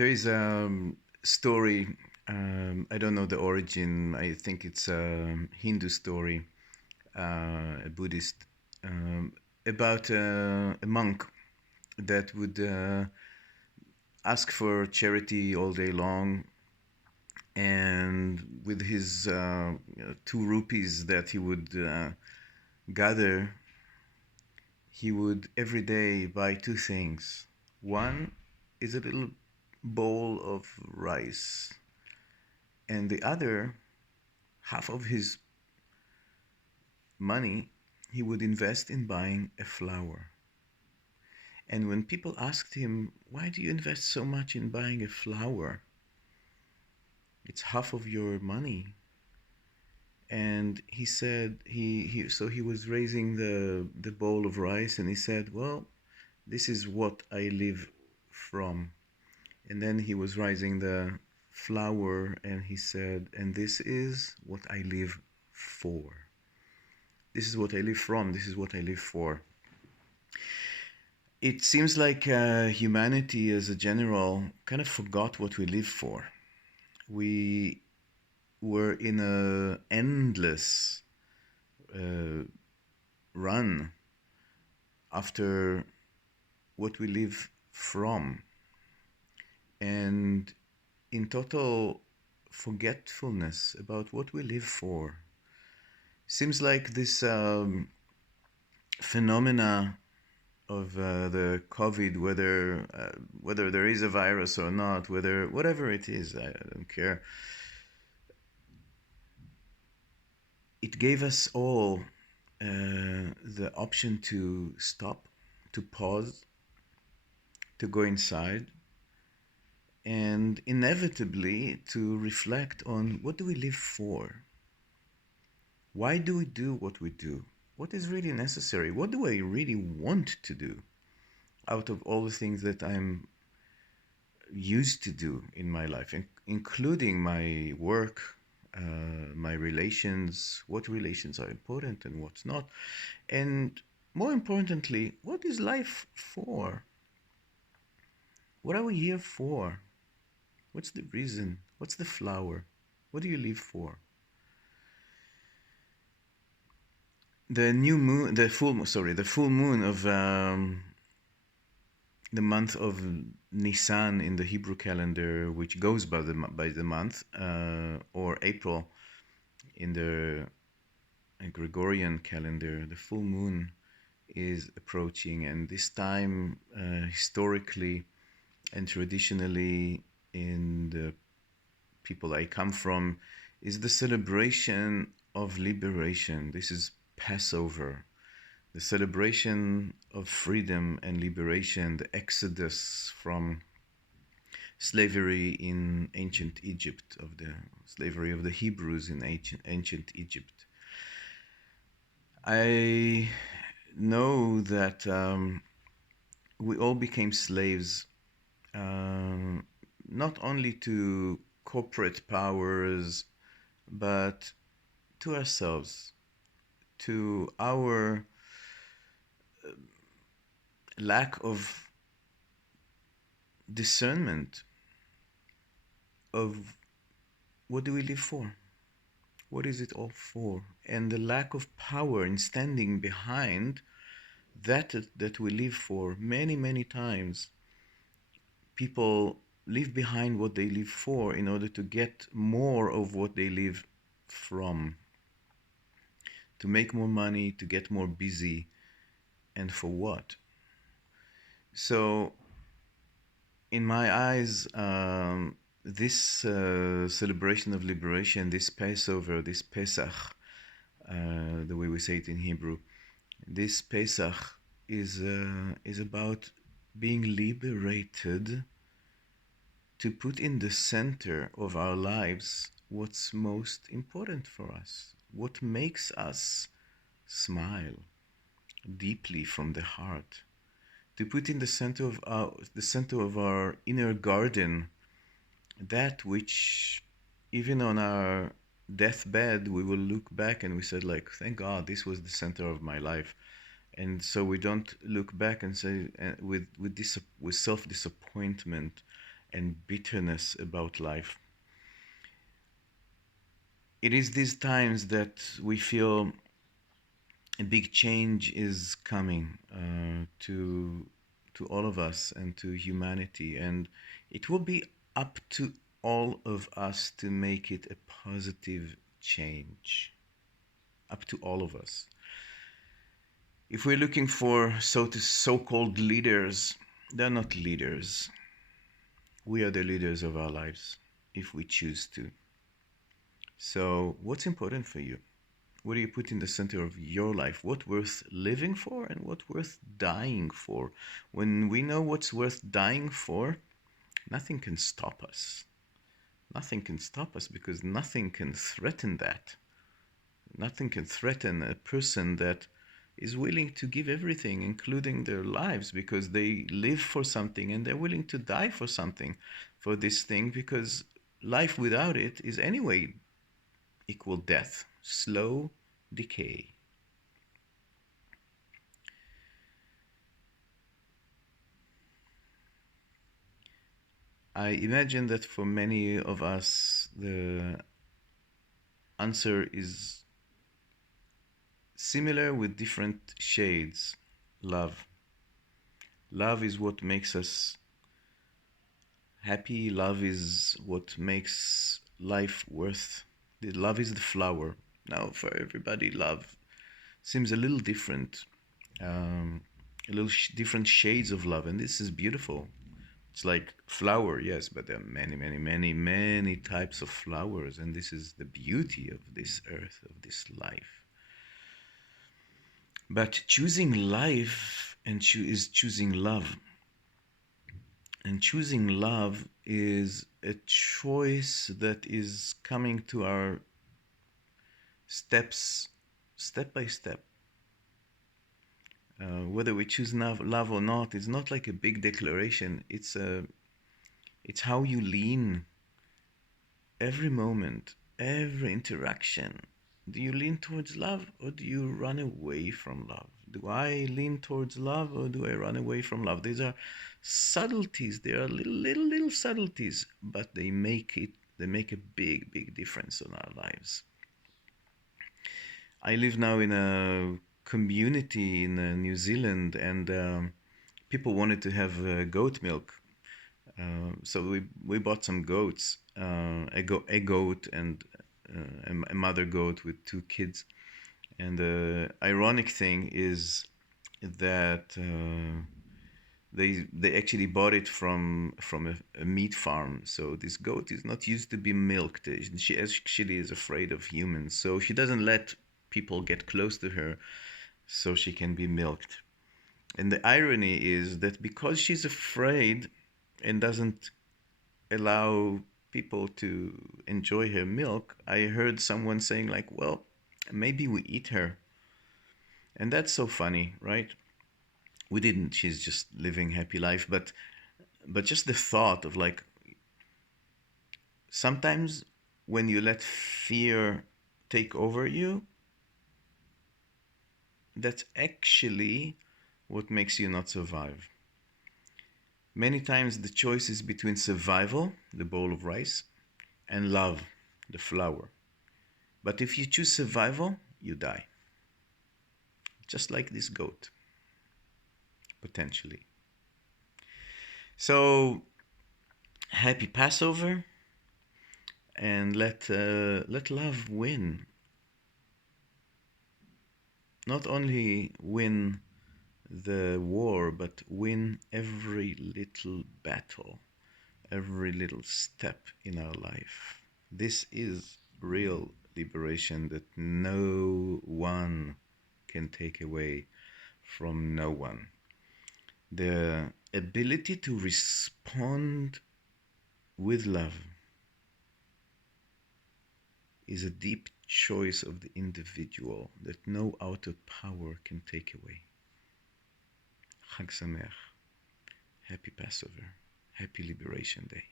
There is a story. I don't know the origin. I think it's a Hindu story, a Buddhist, um, about a monk that would ask for charity all day long, and with his 2 rupees that he would gather, he would every day buy two things. One is a little bowl of rice, and the other, half of his money, he would invest in buying a flower. And when people asked him, "Why do you invest so much in buying a flower? It's half of your money." And he said he was raising the bowl of rice, and he said, "Well, this is what I live from." And then he was raising the flower, and he said, "And this is what I live for. This is what I live from. This is what I live for." It seems like humanity as a general kind of forgot what we live for. We were in a endless uh, run after what we live from, and in total forgetfulness about what we live for. Seems like this phenomena of the COVID, whether there is a virus or not, whatever it is, I don't care. It gave us all the option to stop, to pause, to go inside, and inevitably to reflect on what do we live for? Why do we do what we do? What is really necessary? What do I really want to do out of all the things that I'm used to do in my life, including my work, my relations, what relations are important and what's not, and more importantly, what is life for? What are we here for? What's the reason? What's the flower? What do you live for? The new moon, the full moon of the month of Nisan in the Hebrew calendar, which goes by the month, or April in the Gregorian calendar, the full moon is approaching, and this time, historically and traditionally, in the people I come from, is the celebration of liberation. This is Passover, the celebration of freedom and liberation, the exodus from slavery in ancient Egypt, of the slavery of the Hebrews in ancient Egypt. I know that we all became slaves, um, not only to corporate powers, but to ourselves, to our lack of discernment of what do we live for? What is it all for? And the lack of power in standing behind that we live for. Many, many times, people leave behind what they live for in order to get more of what they live from, to make more money, to get more busy, and for what? So, in my eyes, this celebration of liberation, this Passover, this Pesach, the way we say it in Hebrew, this Pesach is about being liberated to put in the center of our lives what's most important for us, what makes us smile deeply from the heart, to put in the center of our inner garden that which, even on our deathbed, we will look back and we said, like, thank God this was the center of my life. And so we don't look back and say with self disappointment and bitterness about life. It is these times that we feel a big change is coming to all of us and to humanity, and it will be up to all of us to make it a positive change. Up to all of us. If we're looking for so-called leaders, they're not leaders. We are the leaders of our lives if we choose to. So, what's important for you? What do you put in the center of your life? What worth living for and what worth dying for? When we know what's worth dying for, nothing can stop us. Nothing can stop us because nothing can threaten that. Nothing can threaten a person that is willing to give everything, including their lives, because they live for something and they're willing to die for something, for this thing, because life without it is anyway equal death, slow decay. I imagine that for many of us, the answer is similar with different shades. Love. Love is what makes us happy. Love is what makes life worth. Love is the flower. Now, for everybody, love seems a little different, um, a little different shades of love, and this is beautiful. It's like flower, yes, but there are many, many, many, many types of flowers, and this is the beauty of this earth, of this life. But choosing life is choosing love. And choosing love is a choice that is coming to our steps, step by step. Whether we choose love or not, it's not like a big declaration. It's how you lean every moment, every interaction. Do you lean towards love or do you run away from love? Do I lean towards love or do I run away from love? These are subtleties. They are little subtleties, but they make a big difference on our lives. I live now in a community in New Zealand, and people wanted to have goat milk. So we bought some goats, a goat and a mother goat with two kids. And the ironic thing is that they actually bought it from a meat farm. So this goat is not used to be milked. She actually is afraid of humans, so she doesn't let people get close to her, so she can be milked. And the irony is that because she's afraid and doesn't allow people to enjoy her milk, I heard someone saying like, well, maybe we eat her. And that's so funny, right? We didn't. She's just living happy life, but just the thought of like sometimes when you let fear take over you, that's actually what makes you not survive. Many times the choice is between survival, the bowl of rice, and love, the flower. But if you choose survival, you die. Just like this goat, potentially. So, happy Passover, and let love win. Not only win the war, but win every little battle, every little step in our life. This is real liberation that no one can take away from no one. The ability to respond with love is a deep choice of the individual that no outer power can take away. Chag Sameach. Happy Passover. Happy Liberation Day.